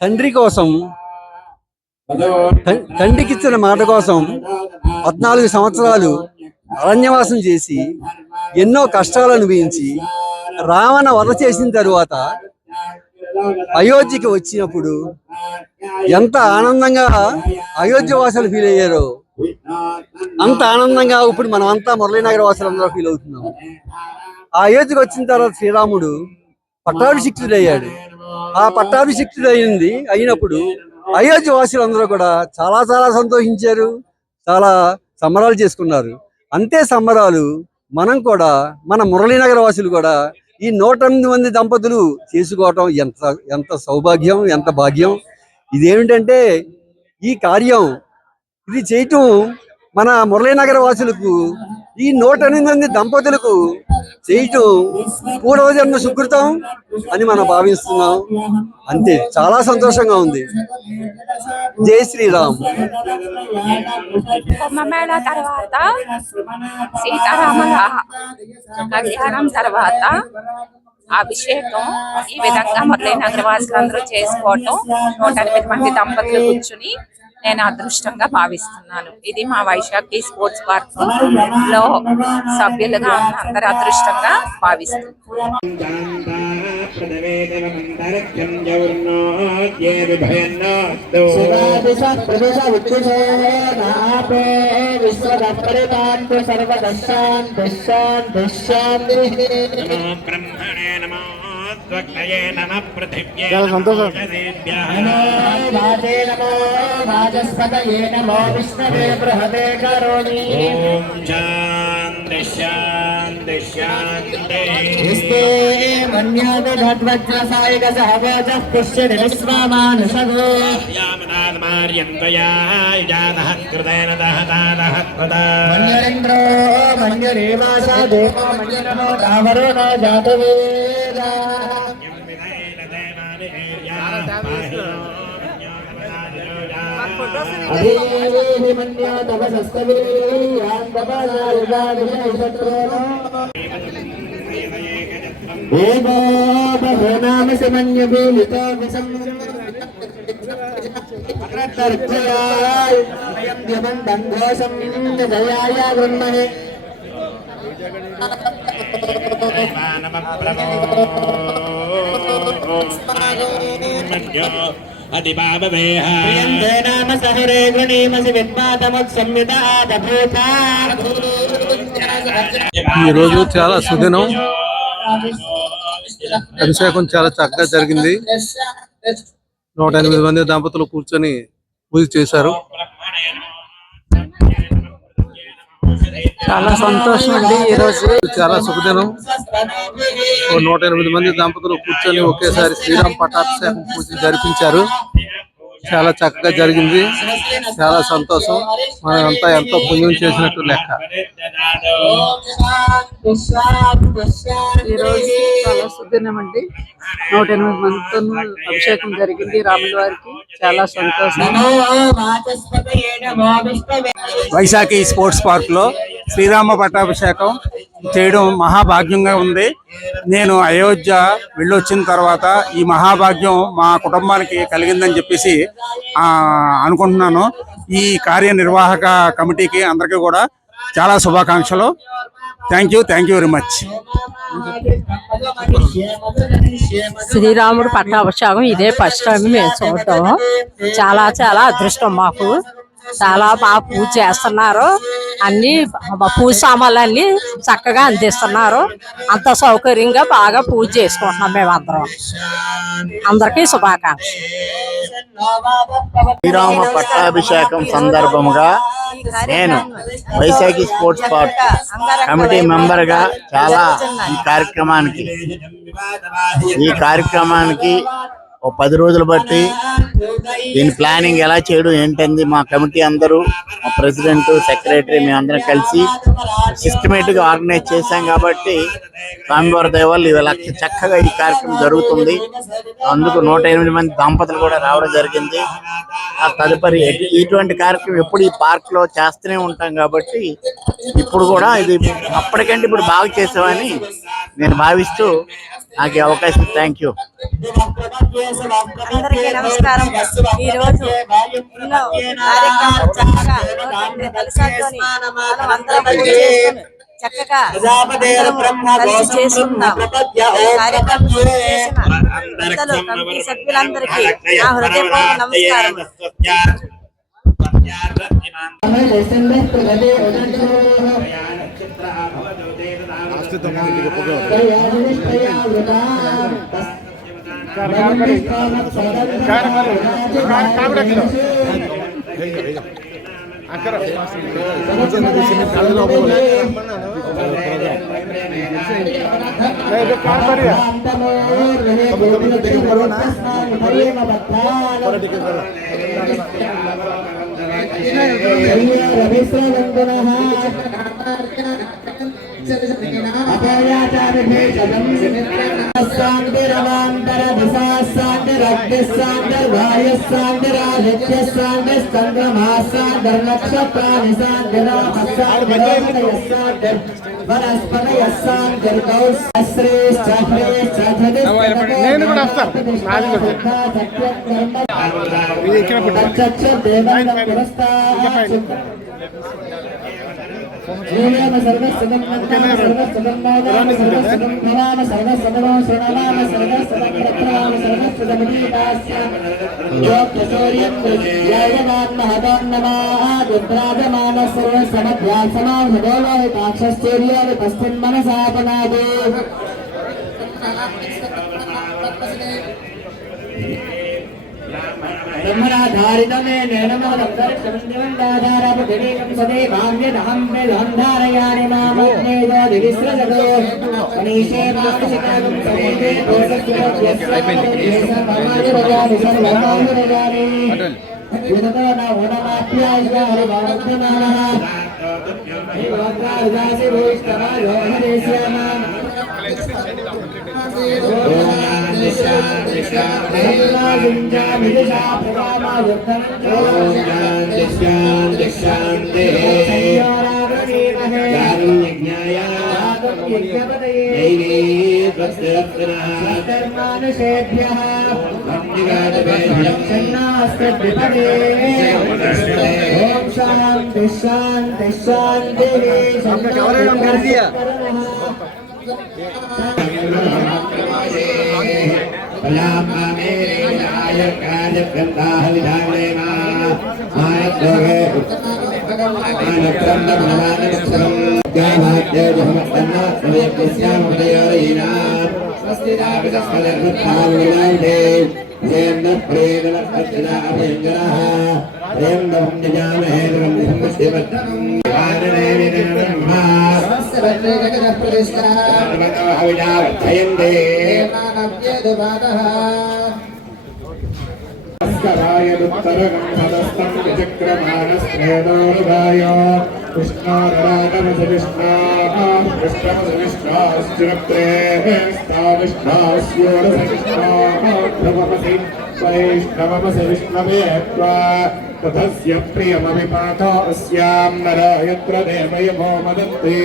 తండ్రి కోసం తండ్రికిచ్చిన మాట కోసం 14 సంవత్సరాలు అరణ్యవాసం చేసి ఎన్నో కష్టాలు అనుభవించి రావణ వధ చేసిన తరువాత అయోధ్యకి వచ్చినప్పుడు ఎంత ఆనందంగా అయోధ్య వాసులు ఫీల్ అయ్యారో అంత ఆనందంగా ఇప్పుడు మనం అంతా మురళీనగర వాసులందరూ ఫీల్ అవుతున్నాం. ఆ అయోధ్యకి వచ్చిన తర్వాత శ్రీరాముడు పట్టాభిషిక్తుడయ్యాడు. ఆ పట్టాభిషిక్తుడు అయినప్పుడు అయోధ్య వాసులందరూ కూడా చాలా చాలా సంతోషించారు, చాలా సంబరాలు చేసుకున్నారు. అంతే సంబరాలు మనం కూడా మన మురళీనగర వాసులు కూడా ఈ 108 మంది దంపతులు చేసుకోవటం ఎంత ఎంత సౌభాగ్యం, ఎంత భాగ్యం. ఇదేమిటంటే ఈ కార్యం ఇది చేయటం మన మురళీనగర వాసులకు ఈ 108 మంది దంపతులకు చేయటం పూర్వజన్మ సుకృతం అని మనం భావిస్తున్నాం. అంతే, చాలా సంతోషంగా ఉంది. జై శ్రీరామ్. కుంభమేళ తర్వాత సీతారాముల కళ్యాణం తర్వాత అభిషేకం ఈ విధంగా మురళీనగర వాసులందరూ చేసుకోవటం 108 మంది దంపతులు కూర్చుని నేను అదృష్టంగా భావిస్తున్నాను. ఇది మా వైశాఖి స్పోర్ట్స్ పార్క్ లో సభ్యులుగా ఉన్న అందరు అదృష్టంగా భావిస్తున్నాను. చాలా సంతోషం. ఈ రోజు చాలా సుదినం. అభిషేకం చాలా చక్కగా జరిగింది. 108 మంది దంపతులు కూర్చొని పూజ చేశారు. చాలా సంతోషం అండి. ఈ రోజు చాలా శుభదినం. 108 మంది దంపతులు కూర్చొని ఒకేసారి శ్రీరామ్ పట్టాభిషేకం పూజ జరిపించారు. చాలా చక్కగా జరిగింది. చాలా సంతోషం. మనమంతా ఎంతో పుణ్యం చేసినట్టు లెక్క. ఈరోజు చాలా శుభదినం అండి. 108 మందితో అభిషేకం జరిగింది రాముల వారికి. చాలా సంతోషం. వైశాఖి స్పోర్ట్స్ పార్క్ లో శ్రీరామ పట్టాభిషేకం చేయడం మహాభాగ్యంగా ఉంది. నేను అయోధ్య వెళ్ళొచ్చిన తర్వాత ఈ మహాభాగ్యం మా కుటుంబానికి కలిగిందని చెప్పేసి అనుకుంటున్నాను. ఈ కార్యనిర్వాహక కమిటీకి అందరికీ కూడా చాలా శుభాకాంక్షలు. Thank you very much. శ్రీరాముడు పట్టాభిషేకం ఇదే ఫస్ట్ టైం మేము చూడటం. చాలా చాలా అదృష్టం మాకు. చాలా బాగా పూజ చేస్తున్నారు. అన్ని పూజ సామాన్లు అన్ని చక్కగా అందిస్తున్నారు. అంత సౌకర్యంగా బాగా పూజ చేసుకుంటున్నాం మేమందరం. అందరికీ శుభాకాంక్షలు. శ్రీరామ పట్టాభిషేకం సందర్భంగా నేను Vaisakhi sports park committee member గా చాలా ఈ కార్యక్రమానికి 10 రోజులు బట్టి దీని ప్లానింగ్ ఎలా చేయడం ఏంటంది మా కమిటీ అందరూ, మా ప్రెసిడెంట్, సెక్రటరీ మేమందరం కలిసి సిస్టమేటిక్ గా ఆర్గనైజ్ చేశాం. కాబట్టి స్వామివారి దయ వల్ల ఇవాళ చక్కగా ఈ కార్యక్రమం జరుగుతుంది. అందుకు 108 మంది దంపతులు కూడా రావడం జరిగింది. ఆ తదుపరి ఇటువంటి కార్యక్రమం ఎప్పుడు ఈ పార్క్ లో చేస్తూనే ఉంటాం. కాబట్టి ఇప్పుడు కూడా ఇది అప్పటికంటే ఇప్పుడు బాగా చేసామని నేను భావిస్తూ నాకు ఈ అవకాశం థ్యాంక్ యూ. అందరికీ నమస్కారం. ఈ రోజు ఎన్నో కార్యక్రమాలు చక్కగా కలిసాతోని మనం అందరం పూజ చేసుకుని చక్కగా కలిసి చేసుకుందాం. కార్యక్రమం చేసిన పెద్దలు కమిటీ సభ్యులందరికీ నా హృదయపూర్వక నమస్కారం. तथस्य प्रियमभिपातोऽस्यां नरयत्र देवयमो मदन्ति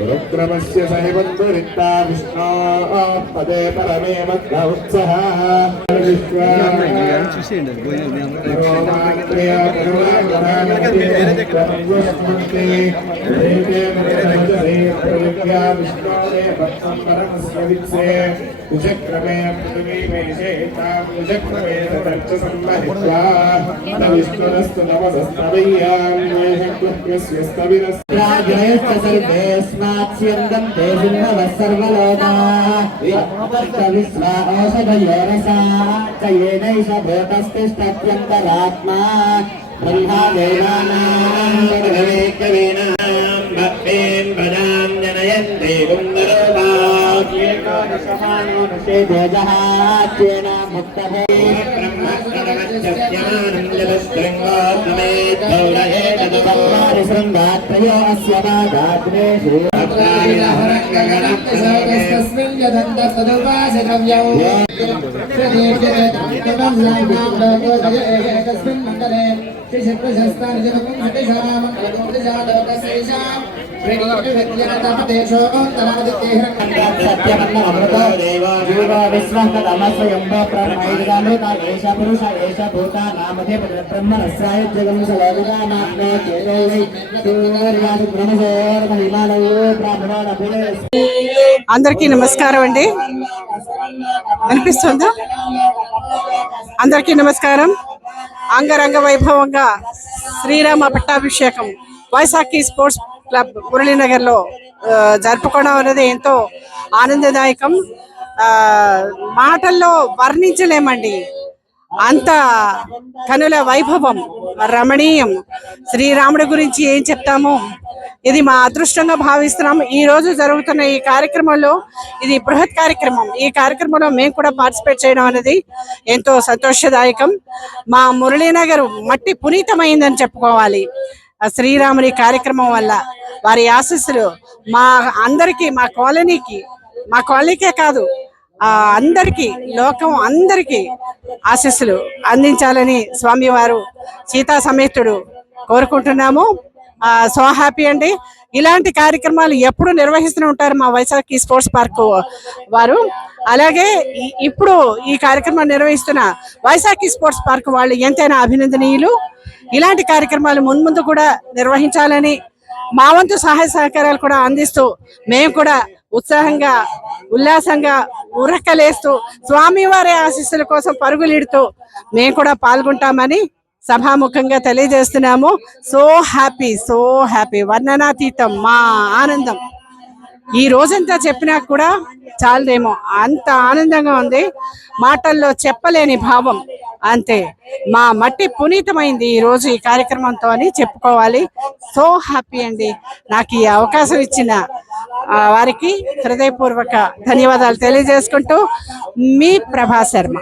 रुद्रमस्य सहिबन्धुरित्ता विष्णो पदे परमे मद्गौत्सः विष्णुरस्तु नवसस्तवैयान्वेषकृत्यस्यस्तविरस्मात्स्यन्दं ते सिंहवः सर्वलोका औषधयोरसा च येनैष भूतस्तिष्ठत्यन्तरात्मा ब्रह्मा देवानां सर्ववेकवीनां भक्तेन् भजां जनयन्ति कुन्दरोपाख्येकादशमानो नशे तेजः त्वेन मुक्तभे ब्रह्मस्तवत् అందరికీ నమస్కారం అండి. అనిపిస్తుందా? అందరికీ నమస్కారం. అంగరంగ వైభవంగా శ్రీరామ పట్టాభిషేకం వైశాఖి స్పోర్ట్స్ క్లబ్ మురళీనగర్ లో జరుపుకోవడం అనేది ఎంతో ఆనందదాయకం. మాటల్లో వర్ణించలేమండి. అంత కనుల వైభవం, రమణీయం. శ్రీరాముడి గురించి ఏం చెప్తాము, ఇది మా అదృష్టంగా భావిస్తున్నాం. ఈ రోజు జరుగుతున్న ఈ కార్యక్రమంలో ఇది బృహత్ కార్యక్రమం. ఈ కార్యక్రమంలో మేము కూడా పార్టిసిపేట్ చేయడం అనేది ఎంతో సంతోషదాయకం. మా మురళీనగర్ మట్టి పునీతమైందని చెప్పుకోవాలి. శ్రీరాముని కార్యక్రమం వల్ల వారి ఆశీస్సులు మా అందరికీ, మా కాలనీకే కాదు అందరికీ, లోకం అందరికీ ఆశీస్సులు అందించాలని స్వామివారు సీతా సమేతుడు కోరుకుంటున్నాము. సో హ్యాపీ అండి. ఇలాంటి కార్యక్రమాలు ఎప్పుడు నిర్వహిస్తూనే ఉంటారు మా వైశాఖి స్పోర్ట్స్ పార్క్ వారు. అలాగే ఇప్పుడు ఈ కార్యక్రమం నిర్వహిస్తున్న వైశాఖి స్పోర్ట్స్ పార్క్ వాళ్ళు ఎంతైనా అభినందనీయులు. ఇలాంటి కార్యక్రమాలు మున్ముందు కూడా నిర్వహించాలని మా వంతు సహాయ సహకారాలు కూడా అందిస్తూ మేము కూడా ఉత్సాహంగా, ఉల్లాసంగా ఉరకలేస్తూ స్వామివారి ఆశీస్సుల కోసం పరుగులిడుతూ మేము కూడా పాల్గొంటామని సభాముఖంగా తెలియజేస్తున్నాము. సో హ్యాపీ, వర్ణనాతీతం మా ఆనందం. ఈ రోజంతా చెప్పినా కూడా చాలదేమో, అంత ఆనందంగా ఉంది. మాటల్లో చెప్పలేని భావం. అంతే, మా మట్టి పునీతమైంది ఈ రోజు ఈ కార్యక్రమంతో అని చెప్పుకోవాలి. సో హ్యాపీ అండి. నాకు ఈ అవకాశం ఇచ్చిన వారికి హృదయపూర్వక ధన్యవాదాలు తెలియజేసుకుంటూ మీ ప్రభా శర్మ.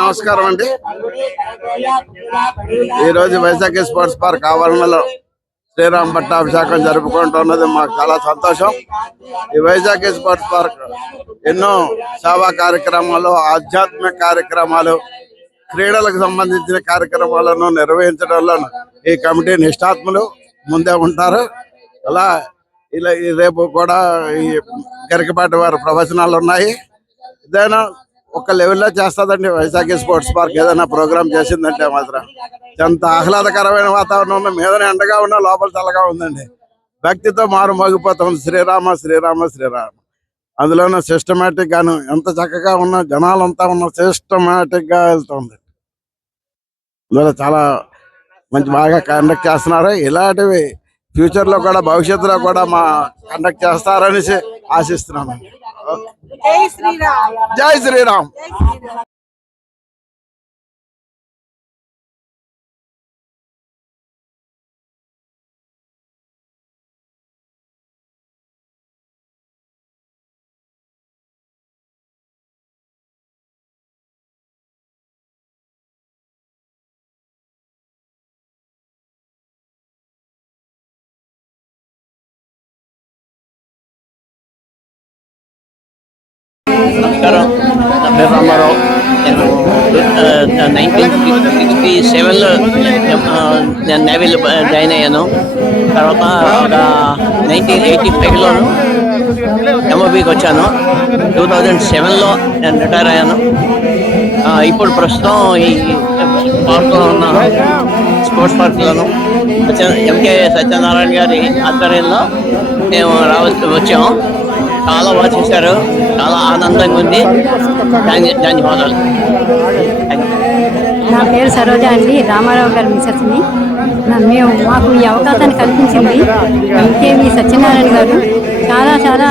నమస్కారం అండి. ఈరోజు వైశాఖి స్పోర్ట్స్ పార్క్ ఆవరణలో శ్రీరామ పట్టాభిషేకం జరుపుకుంటున్నది మాకు చాలా సంతోషం. ఈ వైశాఖి స్పోర్ట్స్ పార్క్ ఎన్నో సేవా కార్యక్రమాలు, ఆధ్యాత్మిక కార్యక్రమాలు, క్రీడలకు సంబంధించిన కార్యక్రమాలను నిర్వహించడంలో ఈ కమిటీ నిష్ఠాత్ములు ముందే ఉంటారు. అలా ఇలా రేపు కూడా ఈ గరికపాటి వారి ప్రవచనాలు ఉన్నాయి. ఇదైనా ఒక లెవెల్లో చేస్తుందండి వైశాఖి స్పోర్ట్స్ పార్క్. ఏదైనా ప్రోగ్రామ్ చేసిందంటే మాత్రం ఎంత ఆహ్లాదకరమైన వాతావరణం ఉన్న, మీదనే ఎండగా ఉన్నా లోపల చల్లగా ఉందండి. భక్తితో మారు మోగిపోతుంది శ్రీరామ శ్రీరామ శ్రీరామ. అందులోనూ సిస్టమేటిక్ గాను ఎంత చక్కగా ఉన్న జనాలంతా ఉన్న సిస్టమేటిక్ గా వెళ్తుంది. అందులో చాలా మంచి బాగా కండక్ట్ చేస్తున్నారు. ఇలాంటివి ఫ్యూచర్ లో కూడా, భవిష్యత్తులో కూడా మా కండక్ట్ చేస్తారనేసి ఆశిస్తున్నాను. జై శ్రీరామ్. నమస్కారం. నా పేరు రామారావు. నేను 1967లో నేను నేవీలో జాయిన్ అయ్యాను. తర్వాత ఒక 1985లోను ఎంఓబీకి వచ్చాను. 2007లో నేను రిటైర్ అయ్యాను. ఇప్పుడు ప్రస్తుతం ఈ పార్క్లో ఉన్న స్పోర్ట్స్ పార్క్లోను ఎంకే సత్యనారాయణ గారి ఆధ్వర్యంలో మేము వచ్చాము. చాలా బాగా చేశారు. చాలా ఆనందంగా ఉంది. ధన్యవాదాలు. నా పేరు సరోజ అండి, రామారావు గారి మిసెస్ని. మాకు ఈ అవకాశాన్ని కల్పించింది ఎంకేవి సత్యనారాయణ గారు. చాలా చాలా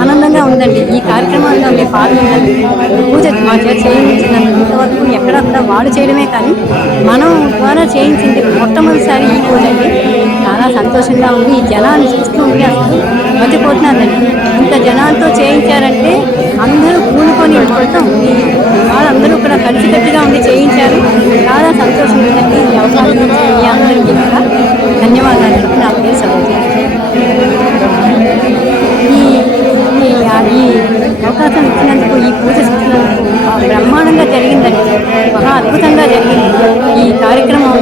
ఆనందంగా ఉందండి ఈ కార్యక్రమాల్లో మేము పాల్గొన్నది. పూజ మా చేత చేయించినందుకు ఇంతవరకు ఎక్కడక్కడ వాళ్ళు చేయడమే కానీ మనం ద్వారా చేయించింది మొట్టమొదటిసారి ఈ పూజ అండి. చాలా సంతోషంగా ఉంది. ఈ జనాన్ని చూస్తూ ఉంటే అసలు మర్చిపోతున్నానండి. ఇంత జనాలతో చేయించారంటే అందరూ కూనుకొని మొత్తం వాళ్ళందరూ కూడా కలిసికట్టుగా ఉండి చేయించారు. మహా అద్భుతంగా జరిగింది ఈ కార్యక్రమం.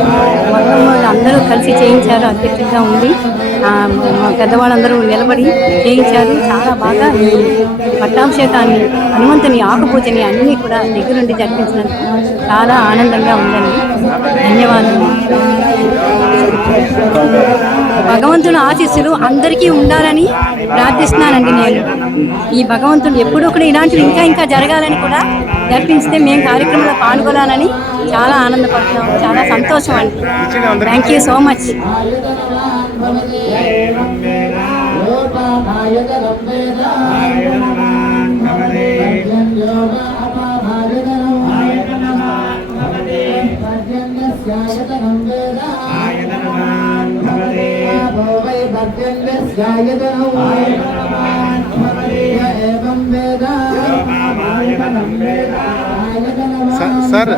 మొత్తం అందరూ కలిసి చేయించారు. అద్భుతంగా ఉంది. మా పెద్దవాళ్ళందరూ నిలబడి చేయించారు. చాలా బాగా ఈ పట్టాభిషేకాన్ని, హనుమంతుని ఆకుపూజని అన్నీ కూడా దగ్గరుండి జరిపించినందుకు చాలా ఆనందంగా ఉందండి. ధన్యవాదాలు. భగవంతుని ఆశీస్సులు అందరికీ ఉండాలని ప్రార్థిస్తున్నానండి. నేను ఈ భగవంతుడు ఎప్పుడూ కూడా ఇలాంటివి ఇంకా జరగాలని కూడా జరిపిస్తే మేము కార్యక్రమంలో పాల్గొనాలని చాలా ఆనందపడుతున్నాం. చాలా సంతోషం అండి. Thank you so much. Sir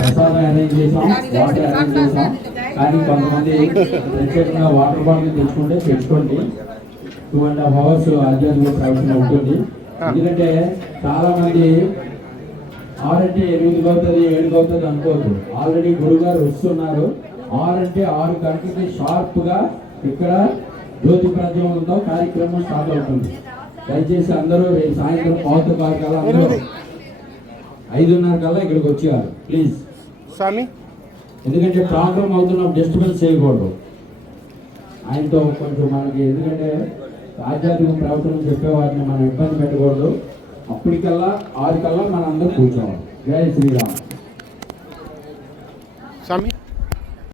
ప్రసాదం అరేంజ్ చేసాం, వాటర్ అరేంజ్ చేసాం. కానీ కొంతమంది ప్రత్యేకంగా వాటర్ బాటిల్ తెచ్చుకుంటే తెచ్చుకోండి. 2.5 hours ఆధ్యాత్మిక ప్రవచనం ఉంటుంది. ఎందుకంటే చాలా మంది 6 అంటే 8 అవుతుంది 7 అవుతుంది అనుకోవద్దు. ఆల్రెడీ గురుగారు వస్తున్నారు. 6 అంటే 6 గంటలకి షార్ప్గా ఇక్కడ జ్యోతి ప్రజ్వలనంతో కార్యక్రమం స్టార్ట్ అవుతుంది. దయచేసి అందరూ రేపు సాయంత్రం 5:15 కల్లా అందరూ 5:30 కల్లా ఇక్కడికి వచ్చేయాలి ప్లీజ్ స్వామి. ఎందుకంటే ప్రాబ్లం అవుతున్నప్పుడు డిస్టర్బెన్స్ చేయకూడదు ఆయనతో కొంచెం మనకి. ఎందుకంటే ఆధ్యాత్మిక ప్రవచనం చెప్పేవారిని మనం ఇబ్బంది పెట్టకూడదు. అప్పటికల్లా 6 కల్లా మనం అందరూ కూర్చోవాలి. జై శ్రీరామ్. స్వామి.